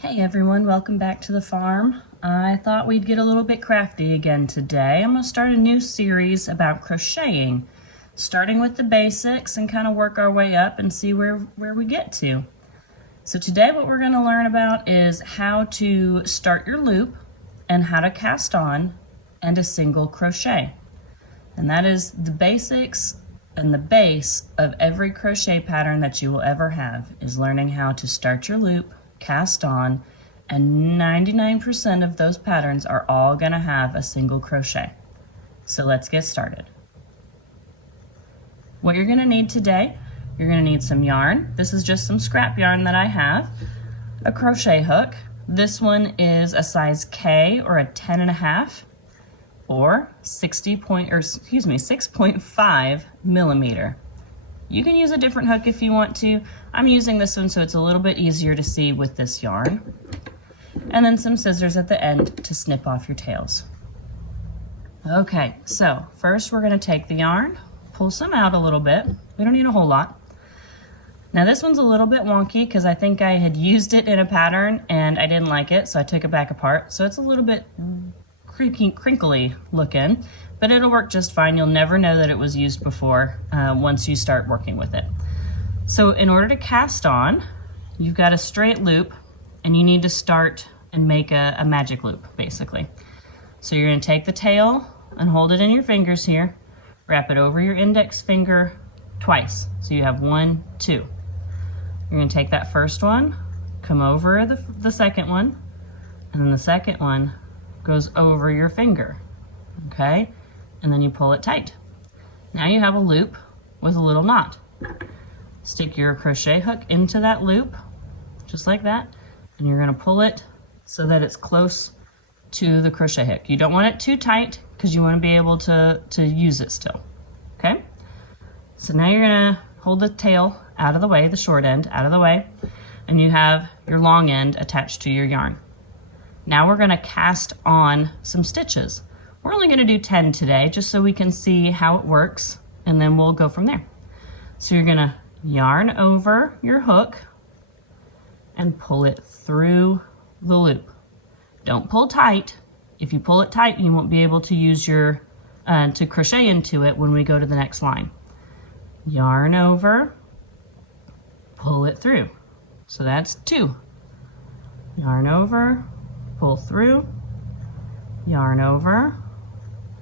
Hey everyone, welcome back to the farm. I thought we'd get a little bit crafty again today. I'm going to start a new series about crocheting, starting with the basics and kind of work our way up and see where we get to. So today what we're going to learn about is how to start your loop and how to cast on and a single crochet. And that is the basics and the base of every crochet pattern that you will ever have, is learning how to start your loop, cast on, and 99% of those patterns are all going to have a single crochet. So let's get started. What you're going to need today, you're going to need some yarn. This is just some scrap yarn that I have, a crochet hook. This one is a size K or a 10.5 or 6.5 millimeter. You can use a different hook if you want to. I'm using this one so it's a little bit easier to see with this yarn. And then some scissors at the end to snip off your tails. Okay, so first we're going to take the yarn, pull some out a little bit. We don't need a whole lot. Now this one's a little bit wonky because I think I had used it in a pattern and I didn't like it, so I took it back apart. So it's a little bit crinkly looking, but it'll work just fine. You'll never know that it was used before once you start working with it. So in order to cast on, you've got a straight loop and you need to start and make a magic loop, basically. So you're going to take the tail and hold it in your fingers here, wrap it over your index finger twice. So you have 1, 2. You're going to take that first one, come over the second one, and then the second one goes over your finger, okay? And then you pull it tight. Now you have a loop with a little knot. Stick your crochet hook into that loop, just like that, and you're gonna pull it so that it's close to the crochet hook. You don't want it too tight because you wanna be able to use it still, okay? So now you're gonna hold the tail out of the way, the short end out of the way, and you have your long end attached to your yarn. Now we're gonna cast on some stitches. We're only gonna do 10 today, just so we can see how it works, and then we'll go from there. So you're gonna yarn over your hook and pull it through the loop. Don't pull tight. If you pull it tight, you won't be able to use to crochet into it when we go to the next line. Yarn over, pull it through. So that's 2. Yarn over, pull through, yarn over,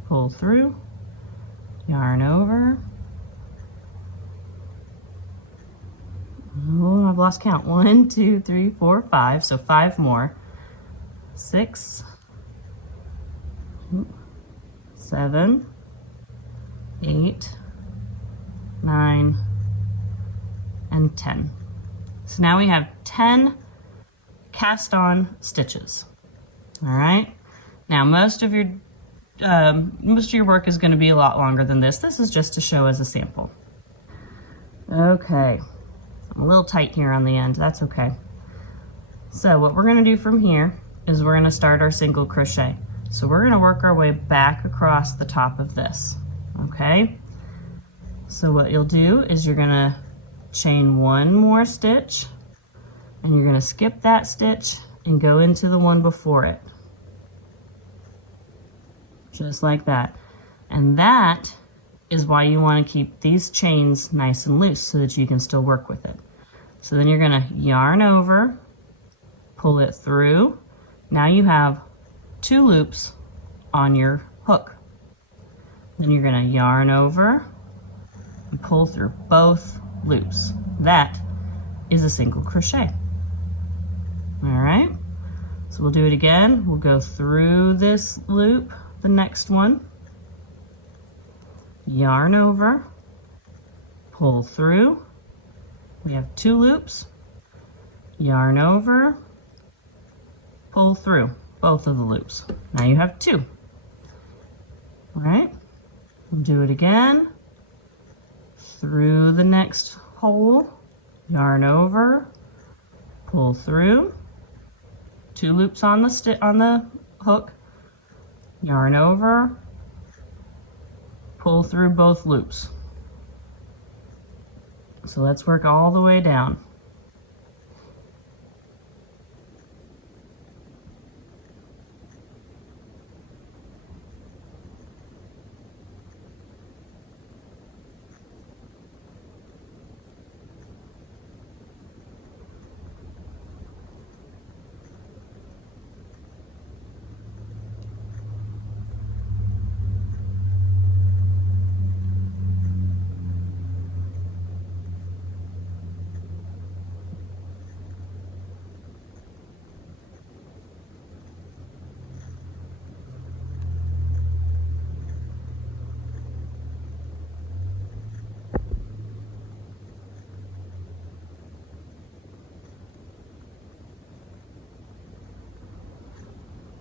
pull through, yarn over. Oh, I've lost count. 1, 2, 3, 4, 5. So 5 more. 6, 7, 8, 9, and 10. So now we have 10 cast on stitches. All right. Now most of your work is going to be a lot longer than this. This is just to show as a sample. Okay. I'm a little tight here on the end. That's okay. So what we're going to do from here is we're going to start our single crochet. So we're going to work our way back across the top of this. Okay. So what you'll do is you're going to chain 1 more stitch, and you're going to skip that stitch and go into the one before it. Just like that. And that is why you want to keep these chains nice and loose so that you can still work with it. So then you're going to yarn over, pull it through. Now you have 2 loops on your hook. Then you're going to yarn over and pull through both loops. That is a single crochet. All right, so we'll do it again. We'll go through this loop, the next one, yarn over, pull through. We have 2 loops, yarn over, pull through both of the loops. Now you have 2. All right, we'll do it again. Through the next hole, yarn over, pull through. 2 loops on the hook, yarn over, pull through both loops. So let's work all the way down.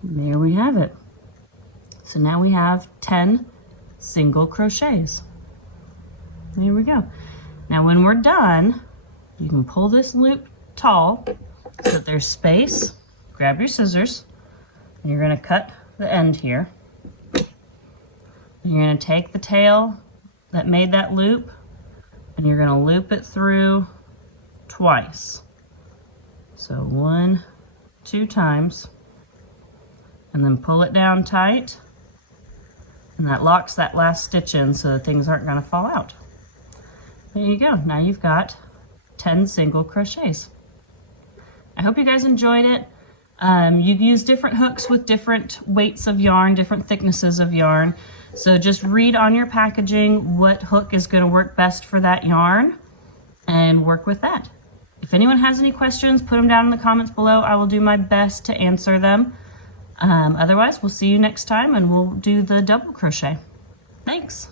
There we have it. So now we have 10 single crochets. There we go. Now when we're done, you can pull this loop tall so that there's space. Grab your scissors, and you're going to cut the end here. You're going to take the tail that made that loop, and you're going to loop it through twice. So 1, 2 times, and then pull it down tight, and that locks that last stitch in so that things aren't going to fall out. There you go. Now you've got 10 single crochets. I hope you guys enjoyed it. You use different hooks with different weights of yarn, different thicknesses of yarn. So just read on your packaging what hook is going to work best for that yarn and work with that. If anyone has any questions, put them down in the comments below. I will do my best to answer them. Otherwise, we'll see you next time and we'll do the double crochet. Thanks.